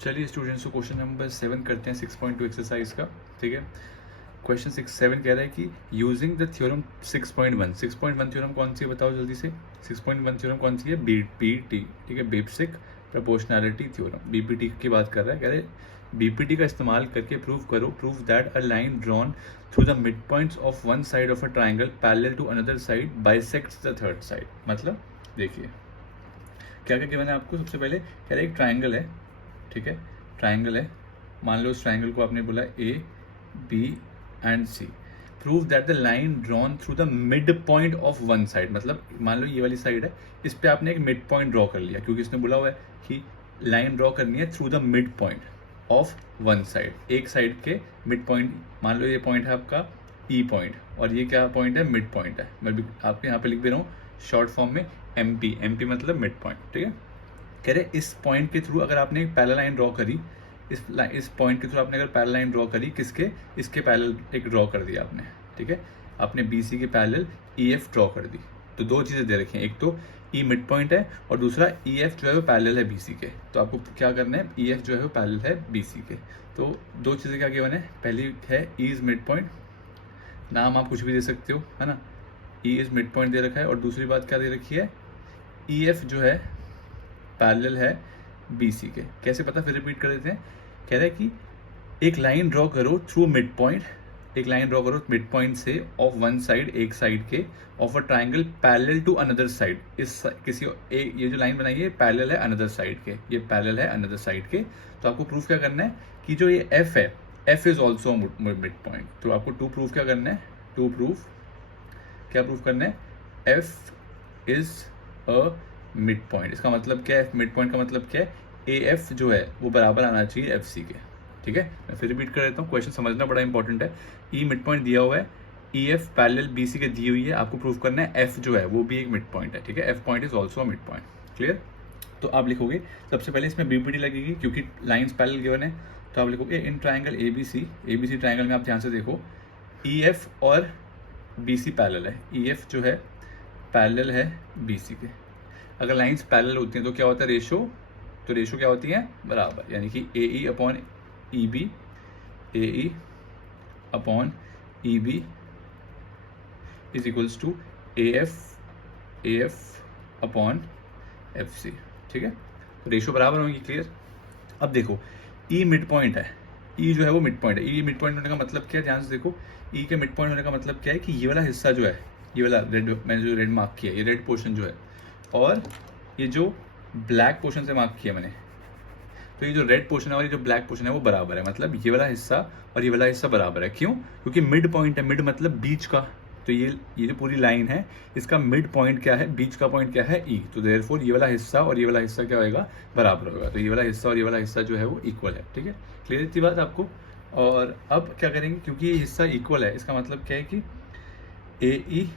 चलिए स्टूडेंट्स, को question number 7 करते हैं 6.2 एक्सरसाइज का। ठीक है, क्वेश्चन 6.7 कह रहा है कि यूजिंग द थ्योरम 6.1 थ्योरम कौन सी है बताओ जल्दी से। 6.1 थ्योरम कौन सी है? बीपीटी। ठीक है, बेसिक प्रोपोर्शनैलिटी थ्योरम, बीपीटी की बात कर रहा है। कह रहे बीपीटी का इस्तेमाल करके prove that a line drawn through the mid points of one side of a triangle parallel to another side bisects the third side. मतलब देखिए क्या क्या गिवन है आपको। सबसे पहले कह रहा है एक ट्राइंगल है। ठीक है, ट्राइंगल है, मान लो उस ट्राइंगल को आपने बोला A B and C. Prove that the line drawn through the mid point of one side, मतलब मान लो ये वाली साइड है, इस पे आपने एक मिड पॉइंट ड्रॉ कर लिया, क्योंकि इसने बोला हुआ है कि लाइन ड्रॉ करनी है through the mid point of one side. एक साइड के मिड पॉइंट, मान लो ये पॉइंट है आपका ई पॉइंट, और ये क्या पॉइंट है? मिड पॉइंट है। मैं भी आपके यहाँ पे लिख दे रहा हूँ शॉर्ट फॉर्म में एम पी मतलब मिड पॉइंट। ठीक है, कह रहे इस पॉइंट के थ्रू अगर आपने एक पैरेलल लाइन ड्रॉ करी, इस पॉइंट के थ्रू आपने अगर पैरेलल लाइन ड्रॉ करी, किसके? इसके पैरेलल एक ड्रॉ कर दिया आपने। ठीक है, आपने बी सी के पैरेलल ई एफ ड्रॉ कर दी। तो दो चीज़ें दे रखी हैं, एक तो ई मिड पॉइंट है और दूसरा ई एफ जो है वो पैरेलल है बी सी के। तो आपको क्या करना है? ई एफ जो है वो पैरेलल है बी सी के। तो दो चीज़ें क्या गिवन है? पहली है ई इज मिड पॉइंट, नाम आप कुछ भी दे सकते हो, है ना। ई इज मिड पॉइंट दे रखा है, और दूसरी बात क्या दे रखी है? ई एफ जो है पैरेलल है बी सी के। कैसे पता? फिर रिपीट कर देते हैं। कह रहा है कि एक लाइन ड्रॉ करो थ्रू मिड पॉइंट, एक लाइन ड्रॉ करो मिड पॉइंट से ऑफ वन साइड, एक साइड के, of a triangle parallel to another side. इस किसी एक ये जो लाइन बनाई है पैरेलल है अनदर साइड के, ये पैरेलल है अनदर साइड के। तो आपको प्रूफ क्या करना है कि जो ये एफ है, F is also mid point. तो आपको टू प्रूफ क्या करना है? टू प्रूफ क्या प्रूफ करना है? F is a mid point. इसका मतलब क्या है? मिड पॉइंट का मतलब क्या है? ए एफ जो है वो बराबर आना चाहिए एफ सी के। ठीक है, मैं फिर रिपीट कर देता हूँ, क्वेश्चन समझना बड़ा इंपॉर्टेंट है। ई मिड पॉइंट दिया हुआ है, E F parallel B C के दी हुई है, आपको प्रूफ करना है एफ जो है वो भी एक मिड पॉइंट है। ठीक है, F point is also a mid point. Clear? तो आप लिखोगे सबसे पहले इसमें बीपीटी लगेगी, क्योंकि लाइन्स पैरेलल गिवन है। तो आप लिखोगे in triangle A B C triangle में आप ध्यान से देखो, ई एफ और बी सी पैरेलल है। ई एफ जो है पैरेलल है बी सी के। अगर लाइंस पैरेलल होती हैं तो क्या होता है? रेशो। तो रेशो क्या होती है? बराबर, यानी कि A E upon E B, A E upon E B is equals to A F upon F C. ठीक है, तो रेशो बराबर होंगी। क्लियर? अब देखो ई मिड पॉइंट है, ई जो है वो मिड पॉइंट है। ई मिड पॉइंट होने का मतलब क्या है? ध्यान से देखो, ई के मिड पॉइंट होने का मतलब क्या है कि ये वाला हिस्सा जो है, ये वाला रेड, मैंने जो रेड मार्क किया, ये रेड पोर्शन जो है, और ये जो ब्लैक पोर्शन से मार्क किया मैंने, तो ये जो रेड पोर्शन है और ये जो ब्लैक पोर्शन है वो बराबर है। मतलब ये वाला हिस्सा और ये वाला हिस्सा बराबर है। क्यों? क्योंकि मिड पॉइंट है, मिड मतलब बीच का। तो ये जो पूरी लाइन है, इसका मिड पॉइंट क्या है? बीच का पॉइंट क्या है? ई। तो देयरफॉर ये वाला हिस्सा और ये वाला हिस्सा क्या होगा? बराबर होगा। तो ये वाला हिस्सा और ये वाला हिस्सा जो है वो इक्वल है। ठीक है, क्लियर इतनी बात आपको? और अब क्या करेंगे, क्योंकि ये हिस्सा इक्वल है, इसका मतलब क्या है कि ए ई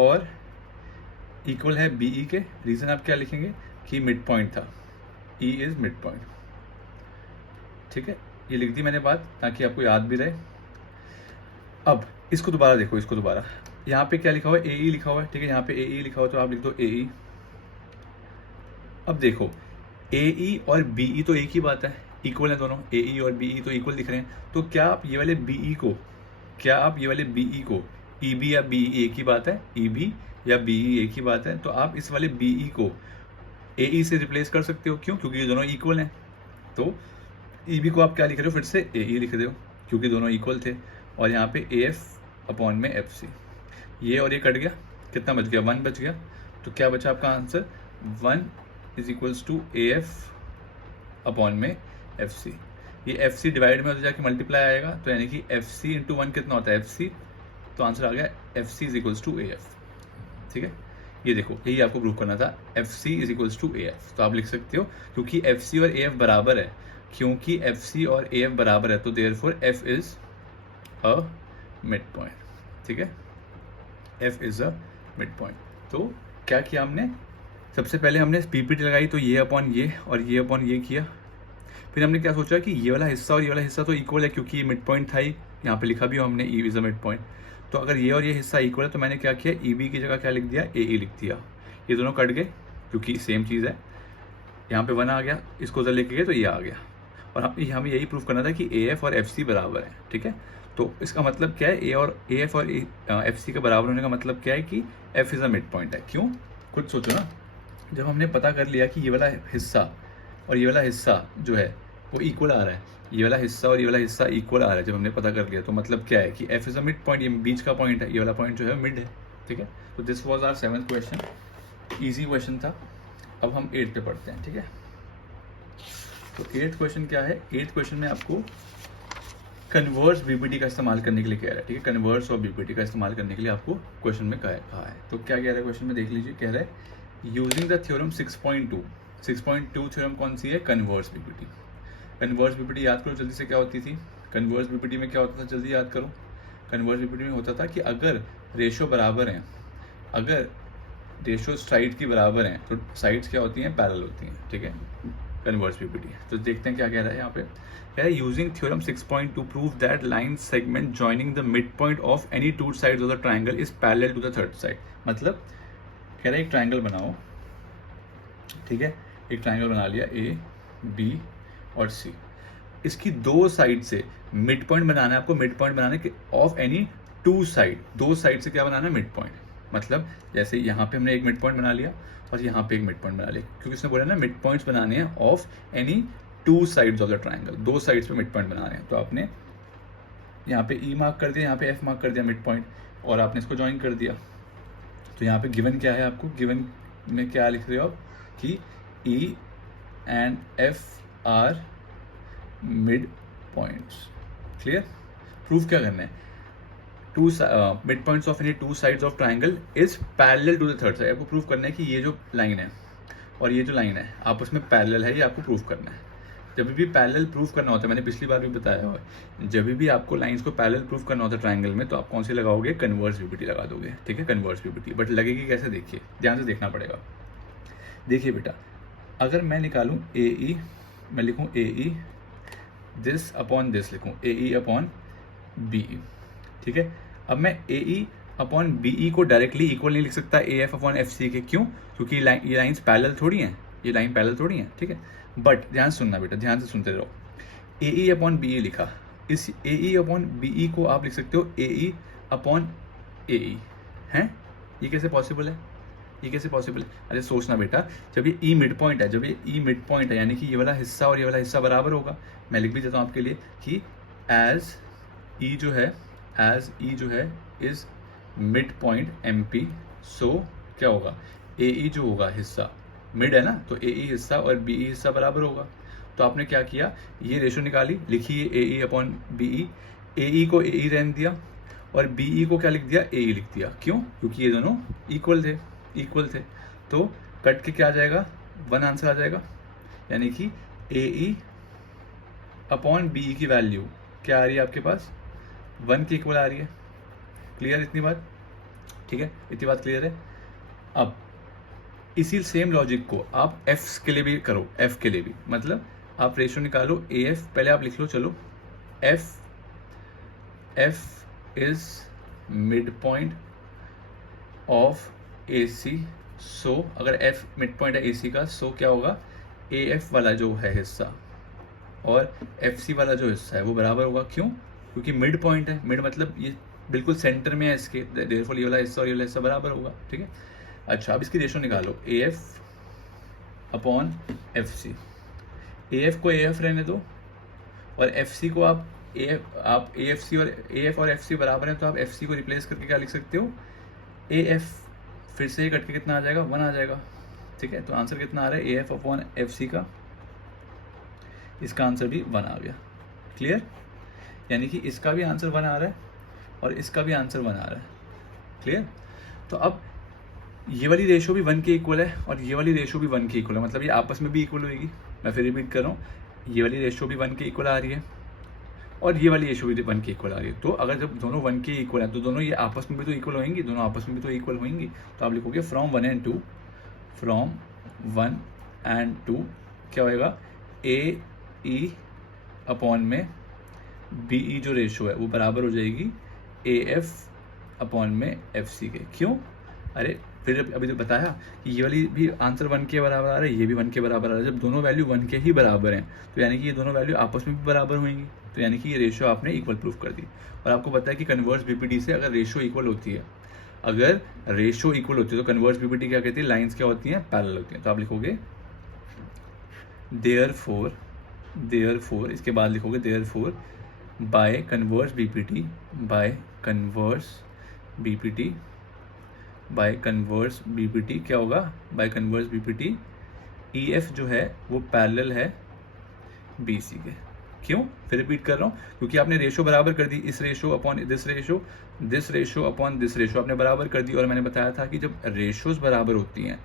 और इक्वल है बी ई के। रीज़न आप क्या लिखेंगे कि मिड पॉइंट था, ई इज मिड पॉइंट। ठीक है, ये लिख दी मैंने बात ताकि आपको याद भी रहे। अब इसको दोबारा देखो, इसको दोबारा, यहाँ पे क्या लिखा हुआ है? ए ई लिखा हुआ है। ठीक है, यहाँ पे ए ई लिखा हुआ है, तो आप लिख दो ए ई। अब देखो ए ई और बी ई तो एक ही बात है, इक्वल है दोनों। ए ई और बी ई तो इक्वल दिख रहे हैं। तो क्या आप ये वाले बी ई को, क्या आप ये वाले बी ई को, ई बी या बी ई एक ही बात है, ई बी या बी ई एक ही बात है, तो आप इस वाले बी ई को ए ई से रिप्लेस कर सकते हो। क्यों? क्योंकि ये दोनों इक्वल हैं। तो ई बी को आप क्या लिख रहे हो? फिर से ए ई लिख रहे हो, क्योंकि दोनों इक्वल थे। और यहाँ पे ए एफ अपॉन में एफ सी, ये और ये कट गया, कितना बच गया? 1 बच गया। तो क्या बचा आपका answer? 1 is equals to A F upon में एफ सी। ये एफ सी डिवाइड में हो जाके मल्टीप्लाई आएगा, तो यानी कि एफ सी इंटू 1 कितना होता है? F C. तो आंसर आ गया F C is equals to A F. ठीक है, ये देखो, यही आपको प्रूव करना था, F C is equals to A F. तो आप लिख सकते हो, क्योंकि एफ सी और ए एफ बराबर है, क्योंकि एफ सी और ए एफ बराबर है, तो therefore F is a mid point. ठीक है, F is a mid point. तो क्या किया हमने? सबसे पहले हमने पीपीटी लगाई, तो ये अपॉन ये और ये अपॉन ये किया। फिर हमने क्या सोचा कि ये वाला हिस्सा और ये वाला हिस्सा तो इक्वल है, क्योंकि ये मिड पॉइंट था ही, यहाँ पे लिखा भी हो हमने E is a mid point. तो अगर ये और ये हिस्सा इक्वल है, तो मैंने क्या किया? ई बी की जगह क्या लिख दिया? ए ई लिख दिया। ये दोनों कट गए, क्योंकि सेम चीज़ है। यहाँ पे 1 आ गया, इसको उधर लेके गए तो ये आ गया, और हमें यही प्रूफ करना था कि ए एफ और एफ सी बराबर है, ठीक है। तो इसका मतलब क्या है, ए एफ और एफ सी के बराबर होने का मतलब क्या है कि F is a mid point है। क्यों, खुद सोचो ना, जब हमने पता कर लिया कि ये वाला हिस्सा और ये वाला हिस्सा जो है वो इक्वल आ रहा है, ये वाला हिस्सा और ये वाला हिस्सा इक्वल आ रहा है, जब हमने पता कर लिया तो मतलब क्या है कि F is a mid point, ये बीच का पॉइंट है, ये वाला पॉइंट जो है मिड है, ठीक है। तो this was our 7th question, easy question था। अब हम 8th पे पढ़ते हैं, ठीक है। तो 8th क्वेश्चन क्या है, 8th क्वेश्चन में आपको कन्वर्स बीपीटी का इस्तेमाल करने के लिए कह रहा है, ठीक है। कन्वर्स और बीपीटी का इस्तेमाल करने के लिए आपको क्वेश्चन में कहा है। तो क्या कह रहा है क्वेश्चन में, देख लीजिए। कह रहा है यूजिंग द थ्योरम 6.2 थ्योरम कौन सी है, कन्वर्स बीपीटी। कन्वर्स बीपीटी याद करो जल्दी से, क्या होती थी कन्वर्स बीपीटी में, क्या होता था, जल्दी याद करो। कन्वर्स बीपीटी में होता था कि अगर रेशो बराबर हैं, अगर रेशो साइड की बराबर हैं तो साइड्स क्या होती हैं, पैरेलल होती हैं, ठीक है। कन्वर्स बीपीटी, तो देखते हैं क्या कह रहा है यहाँ पे। कह रहा है using theorem 6.2 prove that line segment joining the mid point of any two sides of the triangle is parallel to the third side. मतलब कह रहा है एक ट्राइंगल बनाओ, ठीक है, एक ट्राइंगल बना लिया ए बी और सी, इसकी दो साइड से मिड पॉइंट बनाना है आपको। मिड पॉइंट बनाने के ऑफ एनी टू साइड, दो साइड से क्या बनाना है, मिड पॉइंट। मतलब जैसे यहाँ पे हमने एक मिड पॉइंट बना लिया और यहाँ पे एक मिड पॉइंट बना लिया, क्योंकि उसने बोला ना मिड पॉइंट्स बनाने हैं of any two sides of the triangle, दो साइड्स पे मिड पॉइंट बनाने हैं। तो आपने यहाँ पे ई मार्क कर दिया, यहाँ पे एफ मार्क कर दिया मिड पॉइंट, और आपने इसको ज्वाइन कर दिया। तो यहाँ पे गिवन क्या है आपको, गिवन में क्या लिख रहे हो आप कि E and F are mid points. Clear, proof क्या करना है, two mid points of any two sides of triangle is parallel to the third side. आपको प्रूफ करना है कि ये जो लाइन है और ये जो लाइन है आपस में पैरेलल है, ये आपको प्रूफ करना है। जब भी पैरेलल प्रूफ करना होता है, मैंने पिछली बार भी बताया हुआ है, जब भी आपको लाइंस को पैरेलल प्रूफ करना होता है ट्राइंगल में, तो आप कौन सी लगाओगे, कन्वर्स बीपीटी लगा दोगे, ठीक है, कन्वर्स बीपीटी। बट लगेगी कैसे, देखिए ध्यान से देखना पड़ेगा। देखिए बेटा, अगर मैं निकालूं ए ई, मैं लिखूं ए ई दिस अपॉन दिस, लिखूं ए ई अपॉन बी ई, ठीक है। अब मैं ए ई अपॉन बी ई को डायरेक्टली इक्वल नहीं लिख सकता A F upon F C के, क्यों, क्योंकि ये लाइन्स पैरेलल थोड़ी हैं, ये लाइन पैरेलल थोड़ी हैं, ठीक है। बट ध्यान से सुनना बेटा, ध्यान से सुनते रहो। ए ई अपॉन बी ई लिखा, इस ए ई अपॉन बी ई को आप लिख सकते हो ए ई अपॉन ए ई, हैं, ये कैसे पॉसिबल है, ये कैसे पॉसिबल है। अरे सोचना बेटा, जब ये ई मिड पॉइंट है, जब ये ई मिड पॉइंट है, यानी कि ये वाला हिस्सा और ये वाला हिस्सा बराबर होगा। मैं लिख भी देता हूँ आपके लिए कि एज ई जो है is mid point M P, so क्या होगा, ए ई जो होगा हिस्सा मिड है ना, तो ए ई हिस्सा और बी ई हिस्सा बराबर होगा। तो आपने क्या किया, ये रेशो निकाली, लिखिए ए ई अपॉन बी ई, ए ई को ए ई रहने दिया और बी ई को क्या लिख दिया, ए ई लिख दिया। क्यों, क्योंकि ये दोनों इक्वल थे। तो कट के क्या आ जाएगा, 1 आंसर आ जाएगा, यानी कि A E upon B E की वैल्यू क्या आ रही है आपके पास, 1 के इक्वल आ रही है। क्लियर इतनी बात, ठीक है, इतनी बात क्लियर है। अब इसी सेम लॉजिक को आप एफ के लिए भी करो, एफ के लिए भी, मतलब आप रेशो निकालो ए एफ, पहले आप लिख लो, चलो F is mid point of A C, so अगर एफ मिड पॉइंट है ए सी का, सो क्या होगा, ए एफ वाला जो है हिस्सा और एफ सी वाला जो हिस्सा है वो बराबर होगा। क्यों, क्योंकि मिड पॉइंट है, मिड मतलब ये बिल्कुल सेंटर में है इसके, देयरफॉर ये वाला हिस्सा और ये वाला हिस्सा बराबर होगा, ठीक है। अच्छा, अब इसकी रेशो निकालो A F upon F C, A F को ए एफ रहने दो और एफ सी को आप ए एफ सी, और ए एफ और एफ सी बराबर है, तो आप एफ सी को रिप्लेस करके क्या लिख सकते हो, ए एफ, फिर से कट के कितना आ जाएगा, 1 आ जाएगा, ठीक है। तो आंसर कितना आ रहा है, A F upon F C का, इसका आंसर भी 1 आ गया। क्लियर, यानी कि इसका भी आंसर 1 आ रहा है और इसका भी आंसर 1 आ रहा है। क्लियर, तो अब ये वाली रेशो भी 1 के इक्वल है और ये वाली रेशो भी 1 के इक्वल है, मतलब ये आपस में भी इक्वल होगी। मैं फिर रिपीट कर रहा हूँ, ये वाली रेशो भी 1 के इक्वल आ रही है और ये वाली रेशो भी 1 के इक्वल आ रही है। तो अगर जब दोनों 1 के इक्वल है तो दोनों ये आपस में भी तो इक्वल होंगी, दोनों आपस में भी तो इक्वल होंगी। तो आप लिखोगे फ्रॉम 1 and 2, फ्रॉम 1 and 2 क्या होएगा, ए ई अपॉन में बी ई जो रेशो है वो बराबर हो जाएगी ए एफ अपॉन में एफ सी के। क्यों, अरे फिर अभी तो बताया कि ये वाली भी आंसर 1 के बराबर आ रहा है, ये भी 1 के बराबर आ रहा है। जब दोनों वैल्यू 1 के ही बराबर हैं तो यानी कि ये दोनों वैल्यू आपस में भी बराबर होंगी, तो यानी कि ये रेशियो आपने इक्वल प्रूफ कर दी। और आपको पता है कि कन्वर्स बीपीटी से अगर रेशियो इक्वल होती है, अगर रेशियो इक्वल होती है तो कन्वर्स बीपीटी क्या कहती है, लाइन्स क्या होती हैं, पैरेलल होती हैं। तो आप लिखोगे देयरफॉर, इसके बाद लिखोगे therefore by converse BPT, by converse BPT क्या होगा, बाय कन्वर्स बीपीटी EF जो है वो पैरेलल है BC के। क्यों, फिर रिपीट कर रहा हूँ, क्योंकि आपने रेशो बराबर कर दी, इस ratio upon this ratio upon this ratio आपने बराबर कर दी। और मैंने बताया था कि जब रेशोज बराबर होती हैं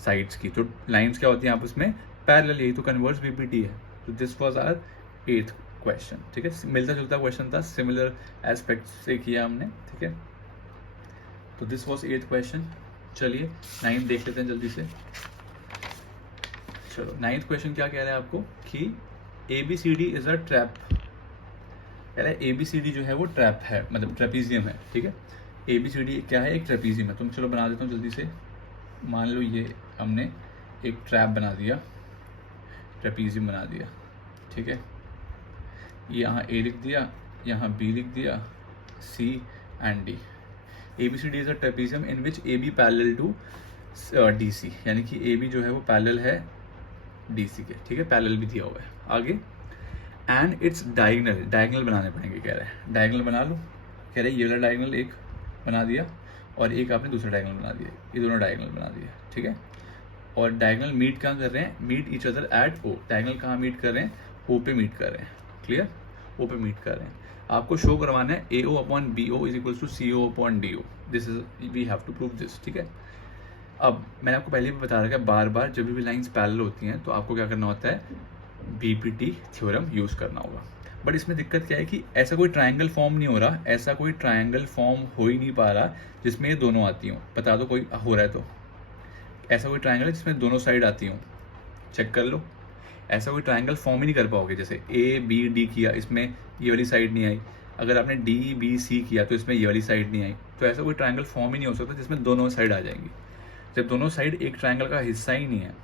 साइड्स की तो लाइंस क्या होती हैं आपस में, पैरेलल, यही तो कन्वर्स बीपीटी है। तो this was our 8th question, ठीक है, मिलता जुलता क्वेश्चन था, सिमिलर एस्पेक्ट से किया हमने, ठीक है। तो दिस वाज 8th क्वेश्चन। चलिए 9th देख लेते हैं जल्दी से। चलो 9th क्वेश्चन क्या कह रहा है आपको कि ABCD इज अ ट्रैप, कह रहा है ABCD जो है वो ट्रैप है, मतलब ट्रेपीजियम है, ठीक है। ABCD क्या है, एक ट्रेपीजियम है। तो चलो बना देता हूँ जल्दी से। मान लो ये हमने एक ट्रैप बना दिया, ट्रेपीजियम बना दिया, ठीक है। यहाँ A लिख दिया, यहाँ B लिख दिया, C and D। ABCD is a trapezium in which AB parallel to DC, यानी कि AB जो है वो पैरेलल है DC के, ठीक है, पैरेलल भी दिया हुआ है। आगे एंड इट्स डायगोनल बनाने पड़ेंगे, कह रहे हैं डायगोनल बना लो, कह रहे हैं ये वाला डायगोनल एक बना दिया और एक आपने दूसरा डायगोनल बना दिया, ये दोनों डायगोनल बना दिया, ठीक है। और डायगोनल मीट कहाँ कर रहे हैं, meet each other at O। Diagonal कहाँ मीट कर रहे हैं, O पे मीट कर रहे हैं, क्लियर, O पे मीट कर रहे हैं। आपको शो करवाना है AO upon BO is equals to CO upon DO, this is we have to prove this, ठीक है। अब मैंने आपको पहले भी बता रखा है, बार बार जब भी लाइंस पैरेलल होती हैं तो आपको क्या करना होता है, बीपीटी थ्योरम यूज़ करना होगा। बट इसमें दिक्कत क्या है कि ऐसा कोई ट्रायंगल फॉर्म नहीं हो रहा, ऐसा कोई ट्रायंगल फॉर्म हो ही नहीं पा रहा जिसमें ये दोनों आती हों। बता दो कोई हो रहा है तो, ऐसा कोई ट्रायंगल है जिसमें दोनों साइड आती हों, चेक कर लो। ऐसा कोई ट्रायंगल फॉर्म ही नहीं कर पाओगे। जैसे ABD किया, इसमें ये वाली साइड नहीं आई। अगर आपने DBC किया तो इसमें ये वाली साइड नहीं आई। तो ऐसा कोई ट्रायंगल फॉर्म ही नहीं हो सकता जिसमें दोनों साइड आ जाएंगी। जब दोनों साइड एक ट्रायंगल का हिस्सा ही नहीं है,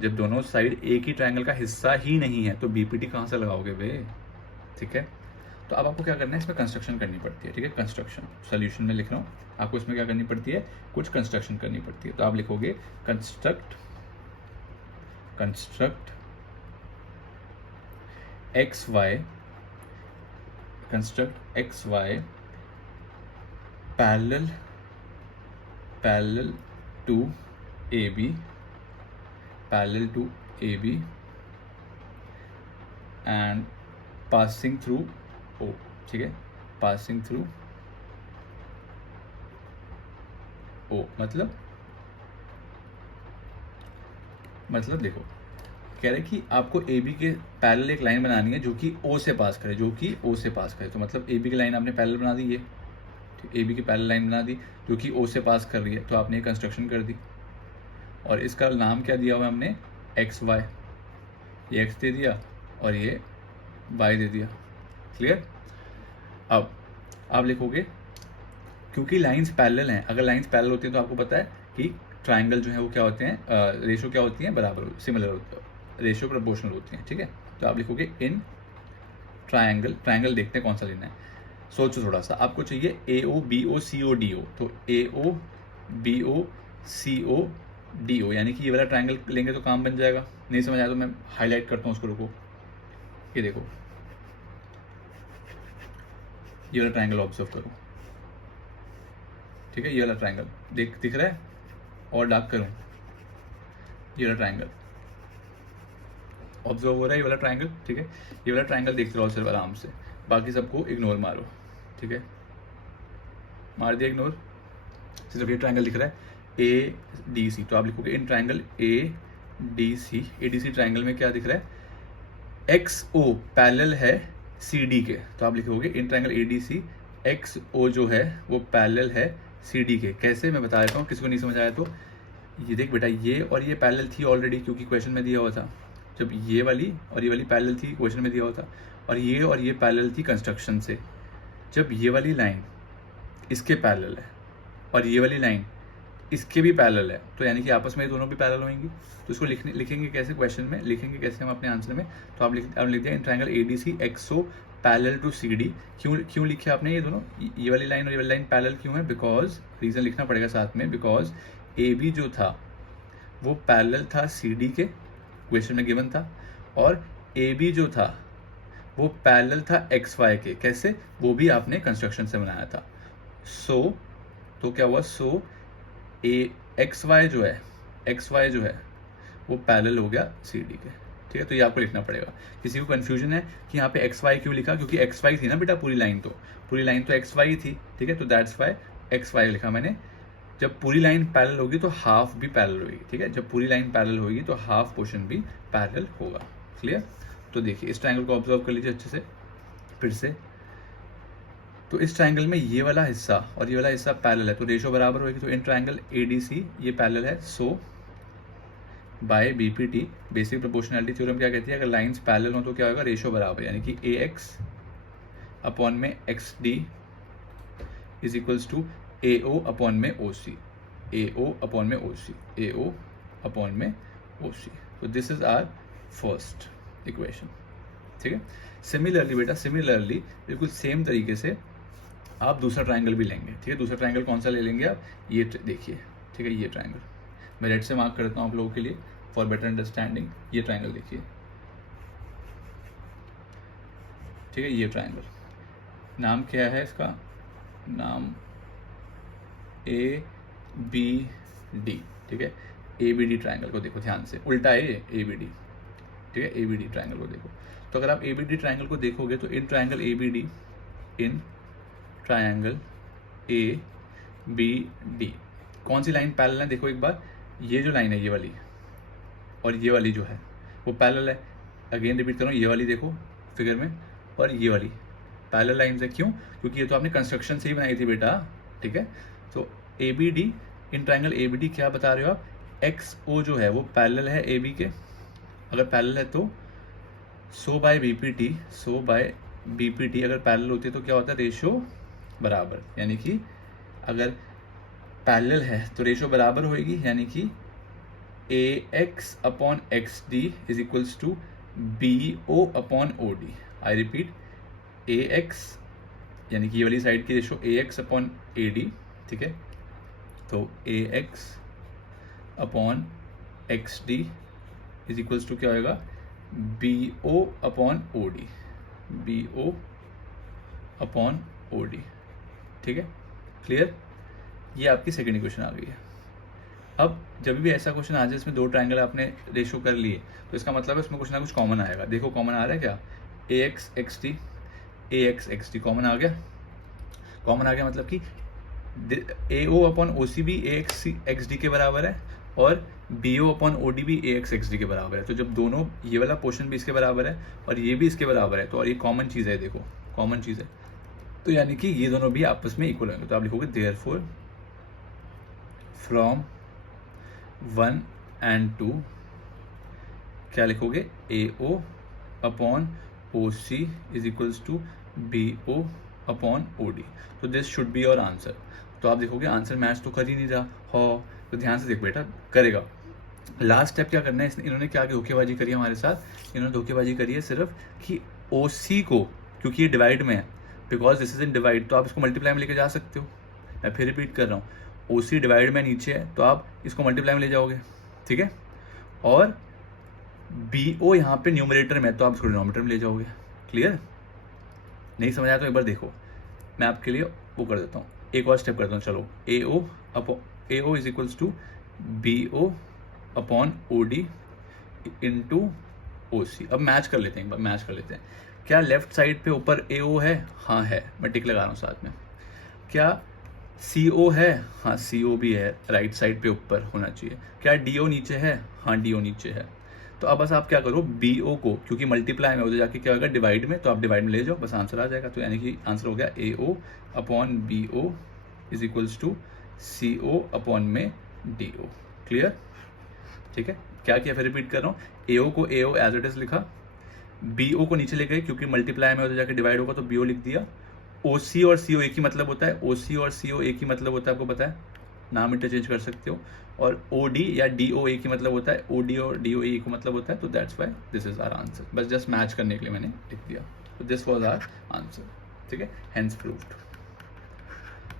जब दोनों साइड एक ही ट्रायंगल का हिस्सा ही नहीं है तो बीपीटी कहाँ से लगाओगे बे, ठीक है। तो अब आपको क्या करना है, इसमें कंस्ट्रक्शन करनी पड़ती है, ठीक है। कंस्ट्रक्शन सॉल्यूशन में लिख रहा हूँ, आपको इसमें क्या करनी पड़ती है, कुछ कंस्ट्रक्शन करनी पड़ती है। तो आप लिखोगे construct XY parallel to AB and passing through O, ठीक है, पासिंग थ्रू O मतलब देखो, कह रहे कि आपको AB के पैरेलल एक लाइन बनानी है जो कि O से पास करे, तो मतलब AB की लाइन आपने पैरेलल बना दी, ये AB की पैरेलल लाइन बना दी जो कि O से पास कर रही है। तो आपने कंस्ट्रक्शन कर दी और इसका नाम क्या दिया हुआ हमने, XY, ये X दे दिया और ये Y दे दिया, क्लियर। अब आप लिखोगे क्योंकि लाइंस पैरेलल हैं, अगर लाइंस पैरेलल होती हैं तो आपको पता है कि ट्राइंगल जो है वो क्या होते हैं, रेशो क्या होती है, बराबर सिमिलर रेशो प्रोपोर्शनल होती हैं, ठीक है। तो आप लिखोगे इन ट्राइंगल देखते हैं कौन सा लेना है, सोचो थोड़ा सा। आपको चाहिए AO BO CO DO, तो AO BO CO DO यानी कि ये वाला ट्राइंगल लेंगे तो काम बन जाएगा। नहीं समझ आया तो मैं हाईलाइट करता हूँ उसको, रुको, ये देखो, ये वाला ट्राइंगल ऑब्जर्व करो, ठीक है। ये वाला ट्राइंगल दिख रहा है, और डार्क करूँ, ये वाला ट्राइंगल ऑब्जर्व हो रहा है, ये वाला ट्राइंगल, ठीक है। ये वाला ट्राइंगल देखते रहो सिर्फ आराम से, बाकी सबको इग्नोर मारो, ठीक है, मार दिया इग्नोर, सिर्फ ये ट्राइंगल दिख रहा है ADC। तो आप लिखोगे इन ट्राइंगल ADC ट्राइंगल में क्या दिख रहा है, XO पैरेलल है CD के। तो आप लिखोगे इन ट्राइंगल ADC XO जो है वो पैरेलल है CD के। कैसे, मैं बता देता हूँ, किसी को नहीं समझ आया तो ये देख बेटा, ये और ये पैरेलल थी ऑलरेडी, क्योंकि क्वेश्चन में दिया हुआ था। जब ये वाली और ये वाली पैरेलल थी, क्वेश्चन में दिया हुआ था, और ये पैरेलल थी कंस्ट्रक्शन से। जब ये वाली लाइन इसके पैरेलल है और ये वाली लाइन इसके भी पैरेलल है, तो यानी कि आपस में ये दोनों भी पैरेलल होंगी। तो इसको लिखेंगे कैसे, क्वेश्चन में लिखेंगे कैसे हम अपने आंसर में। तो आप लिख दिया in triangle ADC XO parallel to CD। क्यों लिखे आपने ये दोनों, ये वाली लाइन और ये वाली लाइन पैरेलल क्यों है? बिकॉज रीजन लिखना पड़ेगा साथ में, बिकॉज AB जो था वो पैरेलल था CD के, क्वेश्चन में गिवन था, और AB जो था वो पैरेलल था XY के। कैसे? वो भी आपने कंस्ट्रक्शन से बनाया था। तो क्या हुआ, XY जो है वो पैरेलल हो गया CD के। ठीक है, तो ये आपको लिखना पड़ेगा। किसी को कंफ्यूजन है कि यहाँ पे XY क्यों लिखा, क्योंकि XY थी ना बेटा पूरी लाइन तो XY थी। ठीक है, तो दैट्स वाई XY लिखा मैंने। जब पूरी लाइन पैरेलल होगी तो हाफ भी पैरेलल होगी। ठीक है, जब पूरी लाइन पैरेलल होगी तो हाफ पोर्शन भी पैरेलल होगा। क्लियर? तो देखिए इस ट्रायंगल को ऑब्जर्व कर लीजिए अच्छे से फिर से। तो इस ट्रायंगल में ये वाला हिस्सा और ये वाला हिस्सा पैरेलल है, तो रेशो बराबर होगी। तो इन ट्रायंगल ADC ये पैरेलल है, so by BPT basic proportionality theorem क्या कहती है, अगर लाइंस पैरेलल हो तो क्या होगा, रेशो बराबर, यानी कि AX अपॉन में XD is equals to AO upon में OC, AO अपॉन में OC, AO अपॉन में OC। तो this is our first equation. ठीक है, सिमिलरली बेटा, सिमिलरली बिल्कुल सेम तरीके से आप दूसरा ट्रायंगल भी लेंगे। ठीक है, दूसरा ट्रायंगल कौन सा ले लेंगे आप, ये देखिए। ठीक है, ये ट्रायंगल मैं रेड से मार्क कर देता हूँ आप लोगों के लिए फॉर बेटर अंडरस्टैंडिंग। ये ट्रायंगल देखिए। ठीक है, ये ट्रायंगल नाम क्या है इसका, नाम ABD। ठीक है, ABD ट्रायंगल को देखो ध्यान से, उल्टा है ABD। ठीक है, ABD ट्रायंगल को देखो। तो अगर आप ABD ट्रायंगल को देखोगे तो in triangle ABD, in triangle ABD कौन सी लाइन पैरेलल है, देखो एक बार। ये जो लाइन है ये वाली, और ये वाली जो है वो पैरेलल है। अगेन रिपीट कर रहा हूँ, ये वाली देखो फिगर में, और ये वाली पैरेलल लाइन्स है। क्यों? क्योंकि ये तो आपने कंस्ट्रक्शन से ही बनाई थी बेटा। ठीक है, तो ABD, इन ट्रायंगल ABD क्या बता रहे हो आप, XO जो है वो पैरेलल है AB के। अगर पैरेलल है तो सो बाय BPT अगर पैरेलल होती है तो क्या होता है, रेशो बराबर। यानी कि अगर पैरेलल है तो रेशो बराबर होगी, यानी कि AX upon XD is equals to BO upon OD। I repeat, AX यानी कि ये वाली साइड की रेशो AX अपॉन AD। ठीक है, तो AX upon XD is equals to क्या होगा, BO upon OD, BO upon OD। ठीक है, क्लियर? ये आपकी सेकेंड इक्वेशन आ गई है। अब जब भी ऐसा क्वेश्चन आ जाए इसमें दो ट्रायंगल आपने रेशो कर लिए, तो इसका मतलब है उसमें कुछ ना कुछ कॉमन आएगा। देखो कॉमन आ रहा है क्या, AX XD कॉमन आ गया। कॉमन आ गया मतलब कि AO अपॉन OC भी AX XD के बराबर है, और BO अपॉन OD भी AX XD के बराबर है। तो जब दोनों, ये वाला पोर्शन भी इसके बराबर है और ये भी इसके बराबर है, तो और ये कॉमन चीज़ है, देखो कॉमन चीज़ है, तो यानी कि ये दोनों भी आपस में इक्वल होंगे। तो आप लिखोगे देयरफॉर फ्रॉम 1 and 2 क्या लिखोगे, AO upon OC is equals to BO upon OD। तो this should be your answer. तो आप देखोगे आंसर मैच तो कर ही नहीं रहा हो, तो ध्यान से देखो बेटा, करेगा। लास्ट स्टेप क्या करना है, इन्होंने क्या धोखेबाजी करी हमारे साथ, इन्होंने धोखेबाजी करी है सिर्फ कि OC को, क्योंकि ये डिवाइड में है, because this is in divide, तो आप इसको मल्टीप्लाई में लेके जा सकते हो। मैं फिर रिपीट कर रहा हूँ, OC डिवाइड में नीचे है तो आप इसको मल्टीप्लाई में ले जाओगे। ठीक है, और BO यहाँ पे न्यूमरेटर में है तो आप इसको डिनोमिनेटर में ले जाओगे। क्लियर? नहीं समझ आया तो एक बार देखो, मैं आपके लिए वो कर देता हूँ, एक और स्टेप करता हूँ। चलो, AO is equals to BO upon OD into OC। अब मैच कर लेते हैं, एक बार मैच कर लेते हैं। क्या लेफ्ट साइड पे ऊपर AO है? हाँ है, मैं टिक लगा रहा हूँ साथ में। क्या CO है? हाँ CO भी है, राइट साइड पे ऊपर होना चाहिए। क्या DO नीचे है? हाँ DO नीचे है। तो अब बस आप क्या करो, BO को, क्योंकि मल्टीप्लाई में हो जाके क्या होगा डिवाइड में, तो आप डिवाइड में ले जाओ, बस आंसर आ जाएगा। तो यानी कि आंसर हो गया AO upon BO is equals to CO upon में DO। क्लियर? ठीक है, क्या किया, फिर रिपीट कर रहा हूँ। AO को AO एज इट इज लिखा, BO को नीचे ले गए क्योंकि मल्टीप्लाई में हो जाके डिवाइड होगा, तो BO लिख दिया। OC और CO एक ही मतलब होता है, OC और CO एक ही मतलब होता है, आपको पता है। नाम इंटरचेंज कर सकते हो, और OD या DOA की मतलब होता है OD और DOE को मतलब होता है, तो that's why this is our answer. बस जस्ट मैच करने के लिए मैंने लिख दिया, तो दिस वॉज आवर आंसर, ठीक है, हेंस प्रूव्ड।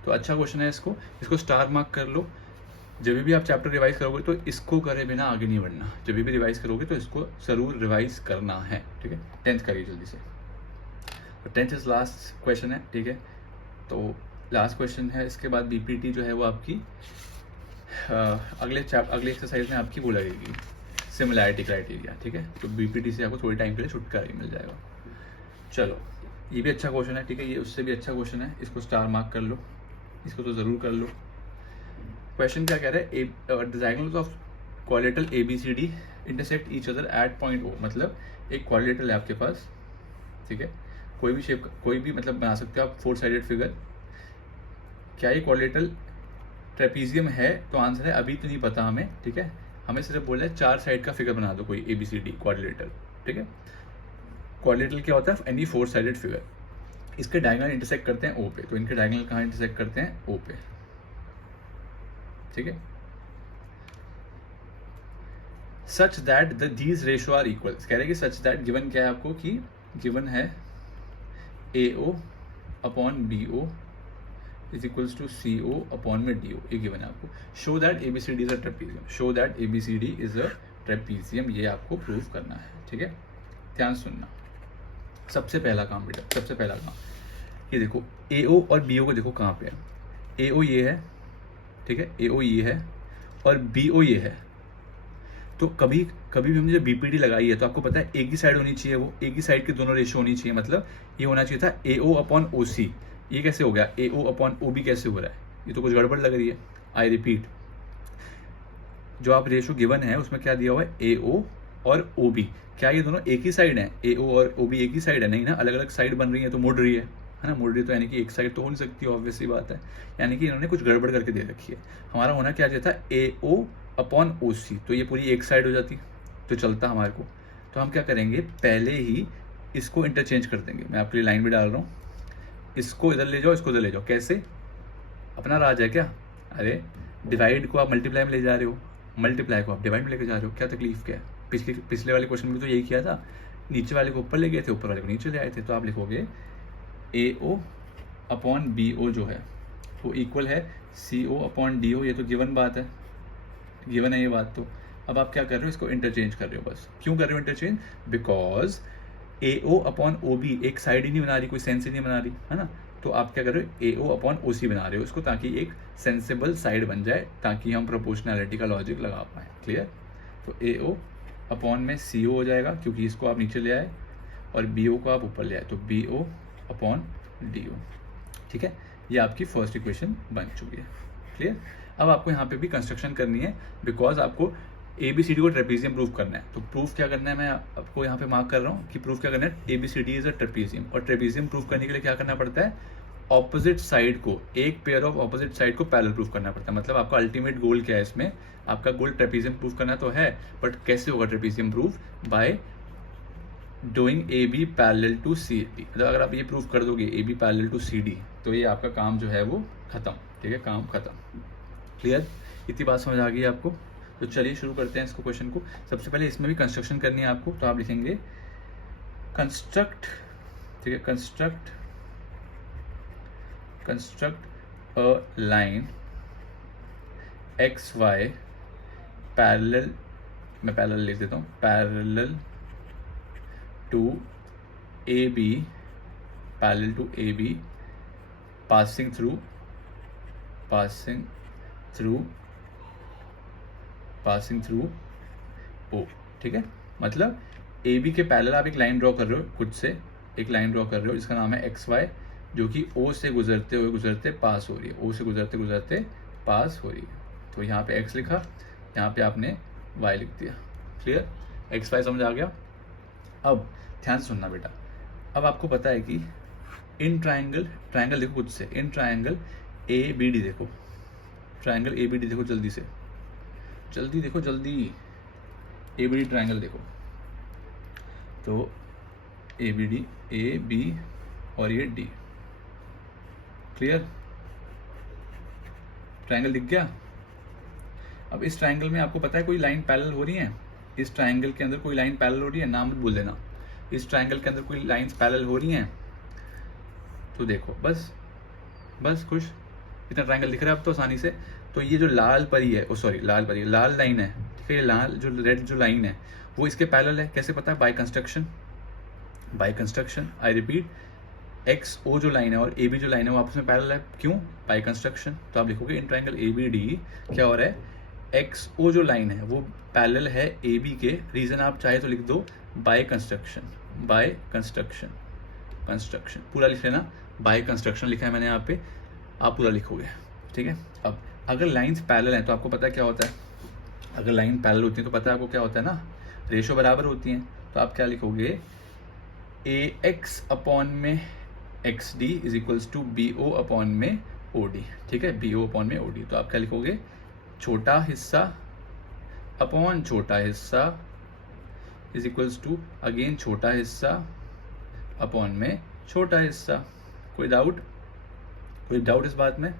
तो अच्छा क्वेश्चन है, इसको स्टार मार्क कर लो। जब भी आप चैप्टर रिवाइज करोगे तो इसको करे बिना आगे नहीं बढ़ना, जब भी रिवाइज करोगे तो इसको ज़रूर रिवाइज करना है, ठीक है। 10th करिए जल्दी से, तो 10th इज लास्ट क्वेश्चन है, ठीक है। तो लास्ट क्वेश्चन है, इसके बाद BPT जो है वो आपकी अगले एक्सरसाइज में आपकी वो लगेगी सिमिलैरिटी क्राइटेरिया, ठीक है। तो BPT से आपको थोड़े टाइम के लिए छुटकारा ही मिल जाएगा। चलो, ये भी अच्छा क्वेश्चन है, ठीक है, ये उससे भी अच्छा क्वेश्चन है, इसको स्टार मार्क कर लो, इसको तो ज़रूर कर लो। क्वेश्चन क्या कह रहा है, diagonals of quadrilateral ABCD intersect each other eight point O। मतलब एक क्वाड्रिलेटरल है आपके पास, ठीक है, कोई भी शेप, कोई भी मतलब बना सकते हो आप 4 साइडेड फिगर। क्या ये क्वाड्रिलेटरल ट्रेपीजियम है? तो आंसर है अभी तो नहीं पता हमें, ठीक है, हमें सिर्फ बोला है 4 साइड का फिगर बना दो कोई ABCD क्वाड्रिलेटरल, ठीक है। क्वाड्रिलेटरल क्या होता है? Any 4 sided figure. इसके डायगोनल इंटरसेक्ट करते हैं O पे, तो इनके डायगोनल कहाँ इंटरसेक्ट करते हैं? O पे, ठीक है। Such that the these ratio are equal, कह रहे हैं कि सच दैट गिवन क्या है आपको, कि गिवन है AO upon BO is equals to CO upon में DO, ये गिवन है आपको। Show that ABCD is a trapezium, show that ABCD is a trapezium, ये आपको प्रूव करना है, ठीक है। ध्यान सुनना, सबसे पहला काम बेटा, सबसे पहला काम ये देखो, AO और BO को देखो कहाँ पे है। AO ये है, ठीक है, AO ये है और BO ये है। तो कभी कभी भी हमने जब BPT लगाई है तो आपको पता है एक ही साइड होनी चाहिए, वो एक ही साइड के दोनों रेशो होनी चाहिए। मतलब ये होना चाहिए था AO अपॉन OC, ये कैसे हो गया? AO अपॉन OB कैसे हो रहा है? ये तो कुछ गड़बड़ लग रही है। आई रिपीट, जो आप रेशो गिवन है उसमें क्या दिया हुआ है? AO और OB। क्या ये दोनों एक ही साइड है? AO और OB एक ही साइड है? नहीं ना, अलग अलग साइड बन रही है, तो मुड़ रही है ना, मुड़ रही है, तो यानी कि एक साइड तो हो नहीं सकती, ऑब्वियस सी बात है। यानी कि इन्होंने कुछ गड़बड़ करके दे रखी है। हमारा होना क्या चाहिए था? AO अपॉन OC, तो ये पूरी एक साइड हो जाती तो चलता हमारे को। तो हम क्या करेंगे, पहले ही इसको इंटरचेंज कर देंगे। मैं आपके लिए लाइन भी डाल रहा हूँ, इसको इधर ले जाओ, इसको इधर ले जाओ। कैसे? अपना राज है क्या? अरे डिवाइड को आप मल्टीप्लाई में ले जा रहे हो, मल्टीप्लाई को आप डिवाइड में लेके जा रहे हो, क्या तकलीफ क्या है? पिछले वाले क्वेश्चन में तो यही किया था, नीचे वाले को ऊपर ले गए थे, ऊपर वाले को नीचे ले आए थे। तो आप लिखोगे AO अपॉन BO जो है वो इक्वल है CO अपॉन DO, ये तो गिवन बात है, गिवन है ये बात। तो अब आप क्या कर रहे हो, इसको इंटरचेंज कर रहे हो। बस क्यों कर रहे हो interchange? Because AO upon OB एक साइड ही नहीं बना रही, कोई सेंस ही नहीं बना रही, है ना। तो आप क्या कर रहे हो, AO अपॉन OC बना रहे हो इसको, ताकि एक सेंसेबल साइड बन जाए, ताकि हम प्रोपोर्शनैलिटी का लॉजिक लगा पाएँ। क्लियर? तो AO अपॉन में CO हो जाएगा, क्योंकि इसको आप नीचे ले आए, और BO को आप ऊपर ले आए, तो BO अपॉन DO, ठीक है। ये आपकी फर्स्ट इक्वेशन बन चुकी है। क्लियर? अब आपको यहाँ पे भी कंस्ट्रक्शन करनी है, बिकॉज आपको ABCD को ट्रेपीजियम प्रूव करना है। तो प्रूफ क्या करना है, मैं आपको यहाँ पे मार्क कर रहा हूँ कि प्रूफ क्या करना है, ABCD इज अ ट्रेपीजियम। और ट्रेपीजियम प्रूफ करने के लिए क्या करना पड़ता है, ऑपोजिट साइड को, एक पेयर ऑफ ऑपोजिट साइड को पैरेलल प्रूफ करना पड़ता है। मतलब आपका अल्टीमेट गोल क्या है इसमें, आपका गोल ट्रेपीजियम प्रूफ करना तो है, बट कैसे होगा trapezium proof? By doing AB parallel to CD। मतलब अगर आप ये प्रूफ कर दोगे AB पैरेलल टू CD, तो ये आपका काम जो है वो खत्म, ठीक है, काम खत्म। क्लियर? इतनी बात समझ आ गई आपको? तो चलिए शुरू करते हैं इसको, क्वेश्चन को। सबसे पहले इसमें भी कंस्ट्रक्शन करनी है आपको, तो आप लिखेंगे कंस्ट्रक्ट, ठीक है, construct a line XY parallel, मैं पैरेलल लिख देता हूँ, parallel to AB, parallel to AB, passing through O, ठीक है। मतलब AB के पैरेलल आप एक लाइन ड्रॉ कर रहे हो, खुद से एक लाइन ड्रॉ कर रहे हो जिसका नाम है XY, जो कि O से गुजरते पास हो रही है, O से गुजरते पास हो रही है। तो यहाँ पे X लिखा, यहाँ पे आपने Y लिख दिया। क्लियर? XY समझ आ गया? अब ध्यान से सुनना बेटा, अब आपको पता है कि इन ट्राइंगल देखो खुद से, इन ट्राइंगल ABD देखो, ट्राइंगल ABD देखो, जल्दी से, जल्दी देखो, जल्दी ABD ट्राइंगल देखो। तो ABD, AB और ये D। क्लियर? ट्रायंगल दिख गया। अब इस ट्रायंगल में आपको पता है कोई लाइन पैरेलल हो रही है, इस ट्रायंगल के अंदर कोई लाइन पैरेलल हो रही है, नाम मत भूल देना। इस ट्रायंगल के अंदर कोई लाइंस पैरेलल हो रही हैं, तो देखो बस बस खुश, इतना ट्रायंगल दिख रहा है अब तो आसानी से। तो ये जो लाल परी है, लाल लाइन है, ठीक है, ये लाल जो रेड जो लाइन है वो इसके पैरेलल है। कैसे पता है? By construction. I repeat, X O जो लाइन है और ए बी जो लाइन है वो आपस में पैरेलल है। क्यों? By construction. तो आप लिखोगे in triangle A B D क्या हो रहा है, एक्स ओ जो लाइन है वो पैरेलल है ए बी के। रीजन आप चाहे तो लिख दो बाय कंस्ट्रक्शन पूरा लिख लेना। बाय कंस्ट्रक्शन लिखा है मैंने यहाँ पे, आप पूरा लिखोगे, ठीक है। अब अगर लाइंस पैरेलल हैं तो आपको पता है क्या होता है, अगर लाइन पैरेलल होती है तो पता है आपको क्या होता है ना, रेशो बराबर होती हैं। तो आप क्या लिखोगे, ए एक्स अपॉन में X D is equals to B O upon में ओ डी, ठीक है, बी ओ अपॉन में ओ डी। तो आप क्या लिखोगे, छोटा हिस्सा अपॉन छोटा हिस्सा इज इक्वल्स टू अगेन छोटा हिस्सा अपॉन में छोटा हिस्सा। कोई डाउट इस बात में?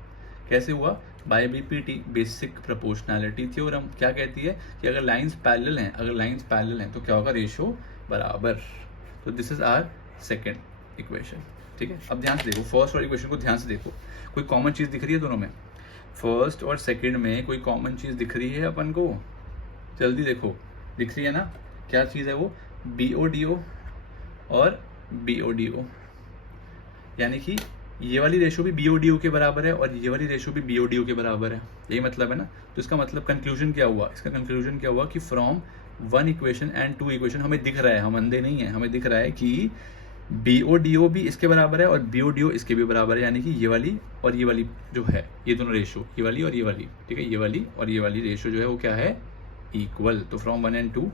कैसे हुआ? By BPT, basic proportionality theorem. क्या कहती है कि अगर लाइंस पैरेलल हैं तो क्या होगा, रेशो बराबर। तो this is our second equation, ठीक है। अब ध्यान से देखो, फर्स्ट और इक्वेशन को ध्यान से देखो, कोई कॉमन चीज दिख रही है दोनों में? फर्स्ट और सेकंड में कोई कॉमन चीज दिख रही है अपन को? जल्दी देखो, दिख रही है ना? क्या चीज है वो? BODO और BODO, यानी कि ये वाली रेशो भी BODO के बराबर है और ये वाली रेशो भी BODO के बराबर है। यही मतलब है ना। तो इसका मतलब कंक्लूजन क्या हुआ? इसका कंक्लूजन क्या हुआ कि from one equation and two equation हमें दिख रहा है, हम अंधे नहीं है, हमें दिख रहा है कि BODO भी इसके बराबर है और BODO इसके भी बराबर है। यानी कि ये वाली और ये वाली जो है, ये दोनों रेशो, ये वाली और ये वाली, ठीक है, ये वाली और ये वाली रेशो जो है वो क्या है, इक्वल। तो from 1 and 2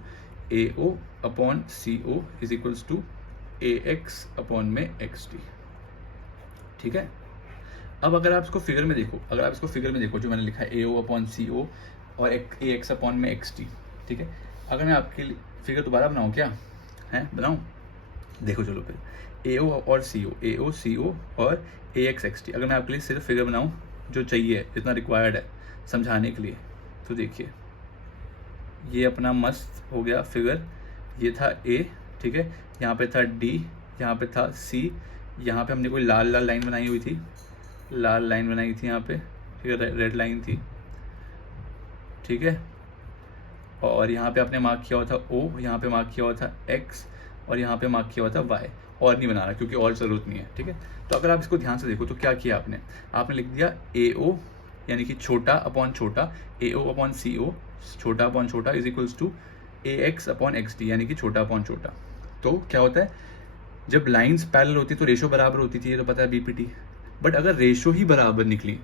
AO upon CO is equals to AX upon में XD, ठीक है। अब अगर आप इसको फिगर में देखो, जो मैंने लिखा है AO अपॉन CO और AX अपॉन में XD, ठीक है। अगर मैं आपके लिए फिगर दोबारा बनाऊँ, क्या है, बनाऊँ? देखो चलो फिर, AO और CO और AX XD, अगर मैं आपके लिए सिर्फ फिगर बनाऊँ जो चाहिए, जितना रिक्वायर्ड है समझाने के लिए, तो देखिए ये अपना मस्त हो गया फिगर। ये था A, ठीक है, यहाँ पे था D, यहाँ पे था C, यहाँ पे हमने कोई लाल लाइन बनाई हुई थी, यहाँ पे, ठीक है, रेड लाइन थी, ठीक है। और यहाँ पे आपने मार्क किया हुआ था O, यहाँ पे मार्क किया हुआ था X और यहाँ पे मार्क किया हुआ था Y। और नहीं बना रहा क्योंकि और ज़रूरत नहीं है, ठीक है। तो अगर आप इसको ध्यान से देखो तो क्या किया आपने लिख दिया AO यानी कि छोटा अपॉन छोटा, AO अपॉन CO छोटा अपॉन छोटा is equals to AX upon XD यानी कि छोटा अपॉन छोटा। तो क्या होता है, जब लाइंस पैरेलल होती तो रेशो बराबर होती थी, ये तो पता है BPT। बट अगर रेशो ही बराबर निकली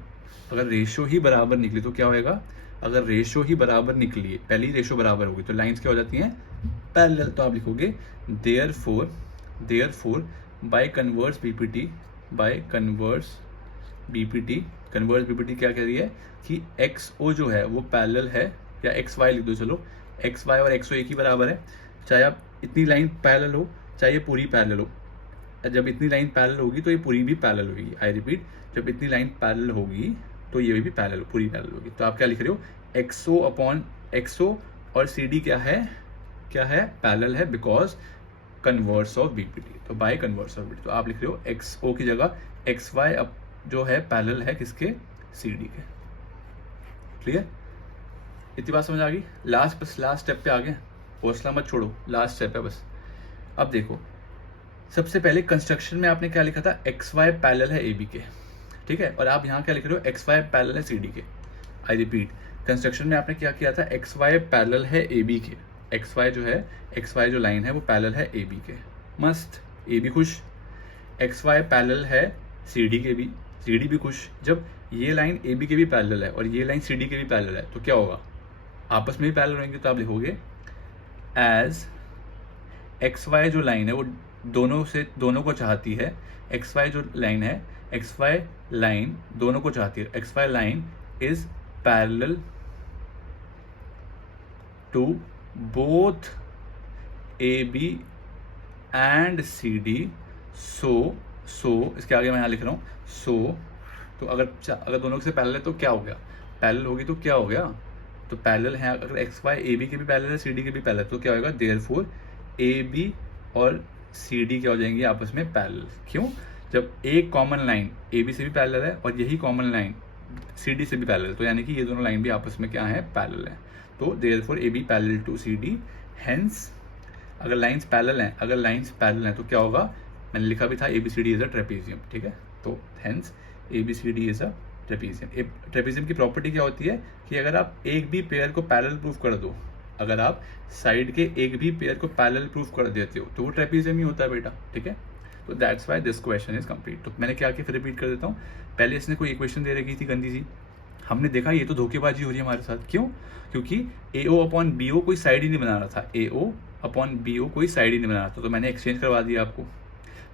तो क्या होएगा, अगर रेशो ही बराबर निकली, पहली रेशो बराबर होगी तो लाइंस क्या हो जाती हैं, पैरेलल। तो आप लिखोगे देयरफॉर बाय कन्वर्स बीपीटी क्या कह रही है कि XO जो है वो पैरेलल है, या XY लिख दो, चलो XY और XO एक ही बराबर है। चाहे आप इतनी लाइन पैरेलल हो, चाहे ये पूरी पैरेलल हो, जब इतनी लाइन पैरेलल होगी तो ये पूरी भी पैरेलल होगी। आई रिपीट, जब इतनी लाइन पैरेलल होगी तो ये भी पूरी पैरेलल होगी। तो आप क्या लिख रहे हो, XO अपॉन XO और CD क्या है, पैरेलल है, बिकॉज कन्वर्स ऑफ BPT। तो बाय कन्वर्स ऑफ BPT, तो आप लिख रहे हो XO की जगह XY अब जो है पैरेलल है किसके, CD के। क्लियर? इतनी बात समझ आ गई? लास्ट स्टेप पे आ गए, हौसला मत छोड़ो, लास्ट स्टेप है बस। अब देखो, सबसे पहले कंस्ट्रक्शन में आपने क्या लिखा था, XY पैरेलल है AB के, ठीक है, और आप यहाँ क्या लिख रहे हो, XY पैरेलल है CD के। आई रिपीट, कंस्ट्रक्शन में आपने क्या किया था, XY पैरेलल है AB के, XY जो लाइन है वो पैरेलल है AB के, मस्त, AB खुश। XY पैरेलल है CD के भी, CD भी खुश। जब ये लाइन AB के भी पैरेलल है और ये लाइन CD के भी पैरेलल है तो क्या होगा, आपस में भी पैरेलल होंगे। तो आप लिखोगे एज XY जो लाइन है वो दोनों को चाहती है, XY जो लाइन है, XY लाइन दोनों को चाहती है, XY line is parallel to both AB and CD। So इसके आगे मैं यहाँ लिख रहा हूँ तो अगर दोनों से पैरेलल है तो क्या हो गया, पैरेलल होगी तो क्या हो गया, तो पैरेलल है, अगर एक्स वाई ए बी के भी पैरेलल है, सी डी के भी पैरेलल है, तो क्या होगा, देयरफॉर ए बी और सी डी क्या हो जाएंगे आपस में पैरेलल। क्यों, जब एक कॉमन लाइन ए बी से भी पैरेलल है और यही कॉमन लाइन सी डी से भी पैरेलल, तो यानी कि ये दोनों लाइन भी आपस में क्या है, पैरेलल है। तो therefore A B parallel to C D, hence अगर लाइंस पैरेलल हैं, अगर लाइंस पैरेलल हैं तो क्या होगा, मैंने लिखा भी था A B C D is a trapezium, ठीक है। तो hence A B C D is a trapezium. Trapezium की प्रॉपर्टी क्या होती है कि अगर आप एक भी पेयर को पैरेलल प्रूफ कर दो, अगर आप साइड के एक भी पेयर को पैरेलल प्रूफ कर देते हो तो वो ट्रेपीजियम ही होता है बेटा, ठीक है। तो that's why this question is complete. तो मैंने क्या किया, फिर रिपीट कर देता हूँ। पहले इसने कोई इक्वेशन दे रखी थी गंदी सी, हमने देखा ये तो धोखेबाजी हो रही है हमारे साथ। क्यों, क्योंकि ए ओ अपॉन बी ओ कोई साइड ही नहीं बना रहा था, ए ओ अपॉन बी ओ कोई साइड ही नहीं बना रहा था, तो मैंने एक्सचेंज करवा दिया आपको।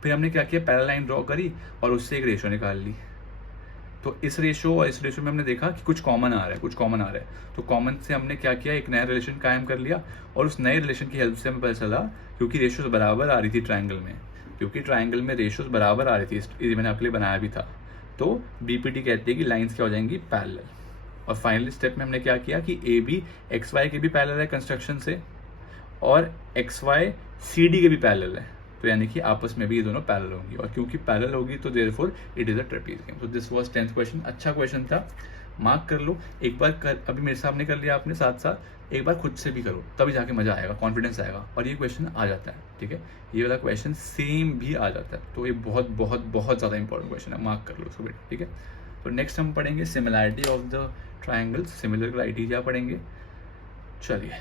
फिर हमने क्या किया, पैरेलल लाइन ड्रॉ करी और उससे एक रेशो निकाल ली। तो इस रेशो और इस रेशो में हमने देखा कि कुछ कॉमन आ रहा है, कुछ कॉमन आ रहा है, तो कॉमन से हमने क्या किया, एक नया रिलेशन कायम कर लिया। और उस नए रिलेशन की हेल्प से हमें पता चला, क्योंकि रेशोज बराबर आ रही थी ट्राइंगल में, क्योंकि ट्राइंगल में रेशोज बराबर आ रही थी, ये मैंने आपके लिए बनाया भी था। तो बीपीटी कहती है कि लाइंस क्या हो जाएंगी, पैरेलल। और फाइनल स्टेप में हमने क्या किया कि ए बी एक्स वाई के भी पैरेलल है कंस्ट्रक्शन से, और एक्स वाई सी डी के भी पैरेलल है, तो यानी कि आपस में भी ये दोनों पैरेलल होंगी, और क्योंकि पैरेलल होगी तो therefore it is a trapezium. तो दिस वाज 10th क्वेश्चन। अच्छा क्वेश्चन था, मार्क कर लो एक बार कर, अभी मेरे सामने कर लिया आपने, साथ साथ एक बार खुद से भी करो, तभी जाके मजा आएगा, कॉन्फिडेंस आएगा, और ये क्वेश्चन आ जाता है, ठीक है। ये वाला क्वेश्चन सेम भी आ जाता है, तो ये बहुत बहुत बहुत ज़्यादा इंपॉर्टेंट क्वेश्चन है, मार्क कर लो उसको बेटा, ठीक है। तो नेक्स्ट हम पढ़ेंगे similarity of the triangles, similar criteria पढ़ेंगे। चलिए